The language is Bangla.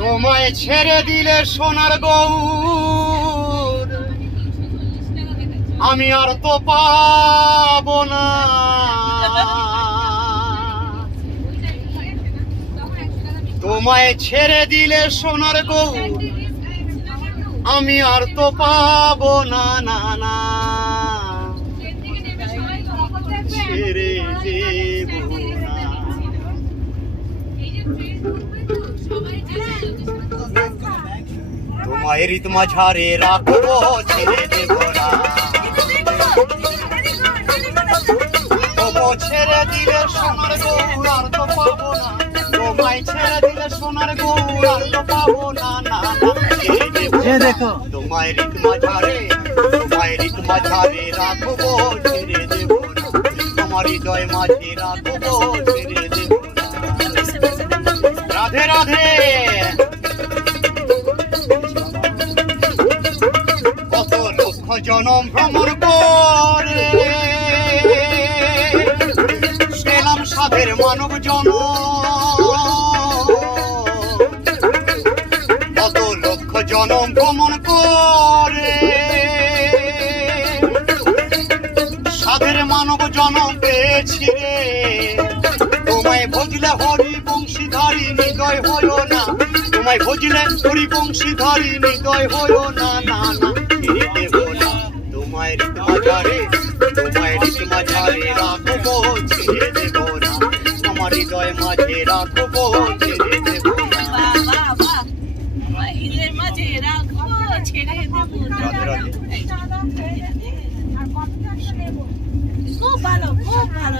তোমায় ছেড়ে দিলে সোনার গৌর আমি আর তো পাবো না। তোমায় ছেড়ে দিলে সোনার গৌর আমি আর তো পাবো না, না না ছেড়ে দেব না। তোমায় রীত মাঝারে রাখবো ছেড়ে দেব না। তোমায় ছেড়ে দিলে সোনার গৌর আর তো পাবো না। তোমায় ছেড়ে দিলে সোনার গৌর আর তো পাবো না, না না ছেড়ে দেব না। তোমায় রীত মাঝারে রাখবো ছেড়ে দেব না। তোমার হৃদয় মাঝে রাখবো ছেড়ে দেব না। রাধে রাধে। কত লক্ষ জনম ভ্রমণ করে পেলাম সাধের মানব জনম। কত লক্ষ জনম ভ্রমণ করে সাধের মানব জনম পেয়েছি রে। তোমায় ভজলে হরি বংশীধারী হৃদয় হইও না। তোমায় ভজলে হরি বংশীধারী হৃদয় হইও না, না না ছেড়ে দেব না। তোমায় রীত মাঝারে রাখবো ছেড়ে দেব না। আমার হৃদয় মাঝে রাখবো ছেড়ে দেব না। খুব ভালো, খুব ভালো।